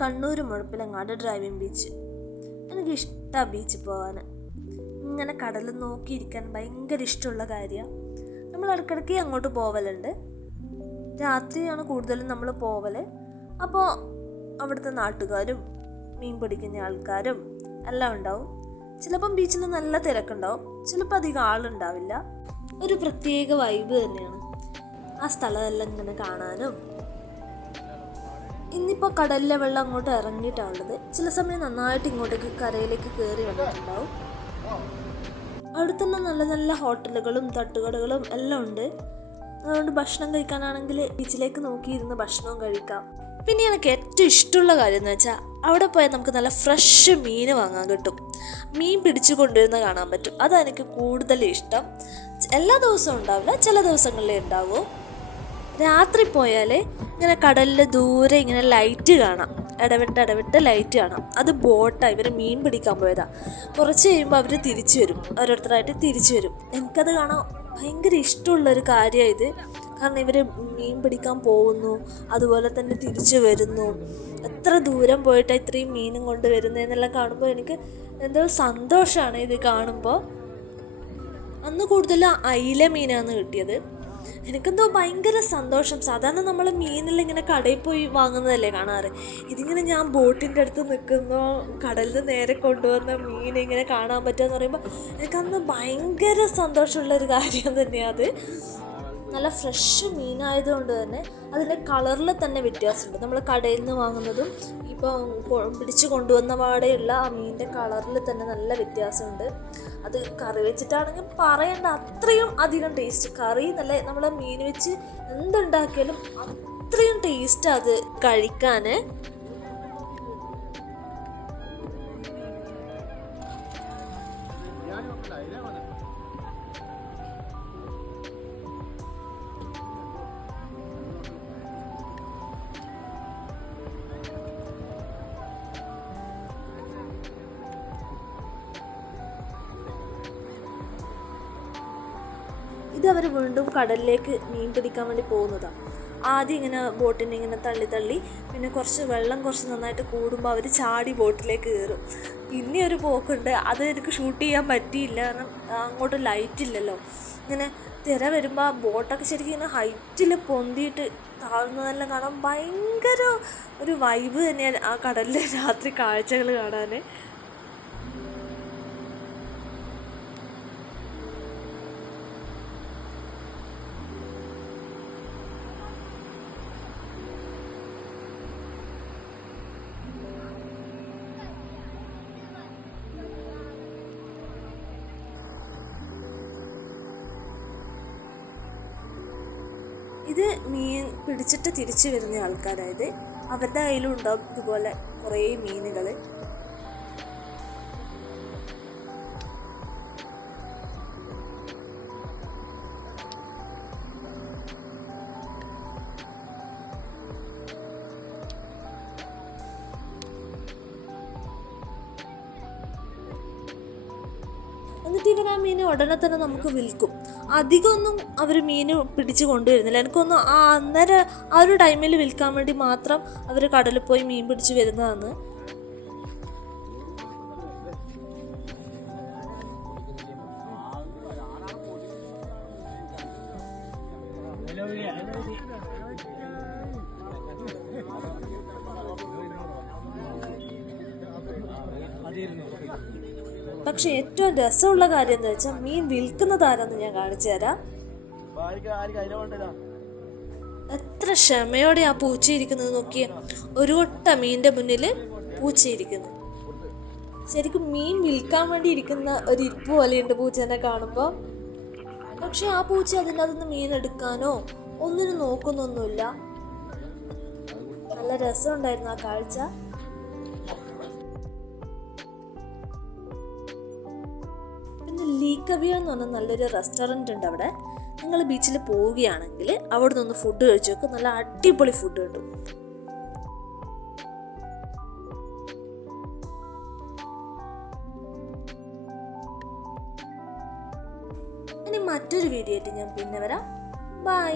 Kannur Muzhappilangad driving beach. എനിക്കിഷ്ടമാണ് ബീച്ചിൽ പോകാൻ. ഇങ്ങനെ കടൽ നോക്കിയിരിക്കാൻ ഭയങ്കര ഇഷ്ടമുള്ള കാര്യമാണ്. നമ്മൾ ഇടയ്ക്കിടയ്ക്ക് അങ്ങോട്ട് പോവലുണ്ട്. രാത്രിയാണ് കൂടുതലും നമ്മൾ പോവൽ. അപ്പോൾ അവിടുത്തെ നാട്ടുകാരും മീൻ പിടിക്കുന്ന ആൾക്കാരും എല്ലാം ഉണ്ടാവും. ചിലപ്പം ബീച്ചിൽ നല്ല തിരക്കുണ്ടാവും, ചിലപ്പോൾ അധികം ആളുണ്ടാവില്ല. ഒരു പ്രത്യേക വൈബ് തന്നെയാണ് ആ സ്ഥലമെല്ലാം ഇങ്ങനെ കാണാനും. ഇന്നിപ്പോൾ കടലിലെ വെള്ളം അങ്ങോട്ട് ഇറങ്ങിയിട്ടാണുള്ളത്. ചില സമയം നന്നായിട്ട് ഇങ്ങോട്ടേക്ക് കരയിലേക്ക് കയറി വന്നിട്ടുണ്ടാവും. അവിടെ തന്നെ നല്ല നല്ല ഹോട്ടലുകളും തട്ടുകടകളും എല്ലാം ഉണ്ട്. അതുകൊണ്ട് ഭക്ഷണം കഴിക്കാനാണെങ്കിൽ ബീച്ചിലേക്ക് നോക്കിയിരുന്ന് ഭക്ഷണവും കഴിക്കാം. പിന്നെ എനിക്ക് ഏറ്റവും ഇഷ്ടമുള്ള കാര്യം എന്ന് വെച്ചാൽ അവിടെ പോയാൽ നമുക്ക് നല്ല ഫ്രഷ് മീൻ വാങ്ങാൻ കിട്ടും. മീൻ പിടിച്ചു കൊണ്ടുവരുന്ന കാണാൻ പറ്റും. അതാണ് എനിക്ക് കൂടുതൽ ഇഷ്ടം. എല്ലാ ദിവസവും ഉണ്ടാവില്ല, ചില ദിവസങ്ങളിലേ ഉണ്ടാവൂ. രാത്രി പോയാൽ ഇങ്ങനെ കടലിൽ ദൂരെ ഇങ്ങനെ ലൈറ്റ് കാണാം, ഇടവിട്ട് ലൈറ്റ് കാണാം. അത് ബോട്ടാണ്, ഇവർ മീൻ പിടിക്കാൻ പോയതാണ്. കുറച്ച് കഴിയുമ്പോൾ അവർ തിരിച്ചു വരും, ഓരോരുത്തരായിട്ട് തിരിച്ചു വരും. എനിക്കത് കാണാൻ ഭയങ്കര ഇഷ്ടമുള്ളൊരു കാര്യമാണ് ഇത്. കാരണം ഇവർ മീൻ പിടിക്കാൻ പോകുന്നു, അതുപോലെ തന്നെ തിരിച്ചു വരുന്നു. എത്ര ദൂരം പോയിട്ട് ഇത്രയും മീനും കൊണ്ട് വരുന്നതെന്നെല്ലാം കാണുമ്പോൾ എനിക്ക് എന്തോ സന്തോഷമാണ് ഇത് കാണുമ്പോൾ. അന്ന് കൂടുതൽ അയില മീനാണ് കിട്ടിയത്. എനിക്കെന്തോ ഭയങ്കര സന്തോഷം. സാധാരണ നമ്മൾ മീനെല്ലാം ഇങ്ങനെ കടയിൽ പോയി വാങ്ങുന്നതല്ലേ കാണാറ്. ഇതിങ്ങനെ ഞാൻ ബോട്ടിൻ്റെ അടുത്ത് നിൽക്കുന്നു, കടലിൽ നിന്ന് നേരെ കൊണ്ടുവന്ന മീൻ ഇങ്ങനെ കാണാൻ പറ്റുക പറയുമ്പോൾ എനിക്കന്ന് ഭയങ്കര സന്തോഷമുള്ളൊരു കാര്യം തന്നെയാണ് അത്. നല്ല ഫ്രഷ് മീനായതുകൊണ്ട് തന്നെ അതിൻ്റെ കളറിൽ തന്നെ വ്യത്യാസമുണ്ട്. നമ്മൾ കടയിൽ നിന്ന് വാങ്ങുന്നതും ഇപ്പോൾ പിടിച്ച് കൊണ്ടുവന്ന പാടെയുള്ള ആ മീനിൻ്റെ കളറിൽ തന്നെ നല്ല വ്യത്യാസമുണ്ട്. അത് കറി വെച്ചിട്ടാണെങ്കിൽ പറയേണ്ട അത്രയും അധികം ടേസ്റ്റ്. കറി നല്ല നമ്മൾ മീൻ വെച്ച് എന്തുണ്ടാക്കിയാലും അത്രയും ടേസ്റ്റ് അത് കഴിക്കാൻ. ഇതവർ വീണ്ടും കടലിലേക്ക് മീൻ പിടിക്കാൻ വേണ്ടി പോകുന്നതാണ്. ആദ്യം ഇങ്ങനെ ബോട്ടിനെ ഇങ്ങനെ തള്ളി പിന്നെ കുറച്ച് വെള്ളം കുറച്ച് നന്നായിട്ട് കൂടുമ്പോൾ അവർ ചാടി ബോട്ടിലേക്ക് കയറും. പിന്നെ ഒരു പോക്കുണ്ട്, അത് എനിക്ക് ഷൂട്ട് ചെയ്യാൻ പറ്റിയില്ല, കാരണം അങ്ങോട്ട് ലൈറ്റ് ഇല്ലല്ലോ. ഇങ്ങനെ തിര വരുമ്പോൾ ആ ബോട്ടൊക്കെ ശരിക്കും ഇങ്ങനെ ഹൈറ്റിൽ പൊന്തിയിട്ട് താഴ്ന്നതെല്ലാം കാണാൻ ഭയങ്കര ഒരു വൈബ് തന്നെയാണ് ആ കടലിലെ രാത്രി കാഴ്ചകൾ കാണാൻ. ഇത് മീൻ പിടിച്ചിട്ട് തിരിച്ചു വരുന്ന ആൾക്കാരായത്, അവരുടെ കയ്യിലും ഉണ്ടാവും ഇതുപോലെ കുറേ മീനുകൾ. എന്നിട്ട് ഇവർ ആ മീൻ ഉടനെ തന്നെ നമുക്ക് വിൽക്കും. അധികമൊന്നും അവർ മീൻ പിടിച്ച് കൊണ്ടുവരുന്നില്ല. എനിക്കൊന്നും അന്നേരം ആ ഒരു ടൈമിൽ വിൽക്കാൻ വേണ്ടി മാത്രം അവർ കടലിൽ പോയി മീൻ പിടിച്ച് വരുന്നതാണ്. പക്ഷെ ഏറ്റവും രസമുള്ള കാര്യം എന്താ വെച്ചാൽ മീൻ വിൽക്കുന്നതാരെന്ന് ഞാൻ കാണിച്ചു തരാം. എത്ര ക്ഷമയോടെ ആ പൂച്ചയിരിക്കുന്നത് നോക്കിയേ. ഒരു കൊട്ട മീനിന്റെ മുന്നിൽ പൂച്ചയിരിക്കുന്നു. ശരിക്കും മീൻ വിൽക്കാൻ വേണ്ടി ഇരിക്കുന്ന ഒരു ഇരിപ്പ് പോലെയുണ്ട് പൂച്ചേനെ കാണുമ്പോൾ. പക്ഷെ ആ പൂച്ച അതിൻ്റെ അതൊന്ന് മീൻ എടുക്കാനോ ഒന്നിനും നോക്കുന്നൊന്നുമില്ല. നല്ല രസമുണ്ടായിരുന്നു ആ കാഴ്ച. പിന്നെ ലീക്കവിയ എന്ന് പറഞ്ഞാൽ നല്ലൊരു റെസ്റ്റോറൻറ്റ് ഉണ്ട് അവിടെ. നിങ്ങൾ ബീച്ചിൽ പോവുകയാണെങ്കിൽ അവിടെ നിന്ന് ഫുഡ് കഴിച്ചു നോക്കുക. നല്ല അടിപൊളി ഫുഡ് കിട്ടും. ഇനി മറ്റൊരു വീഡിയോ ആയിട്ട് ഞാൻ പിന്നെ വരാം. ബൈ.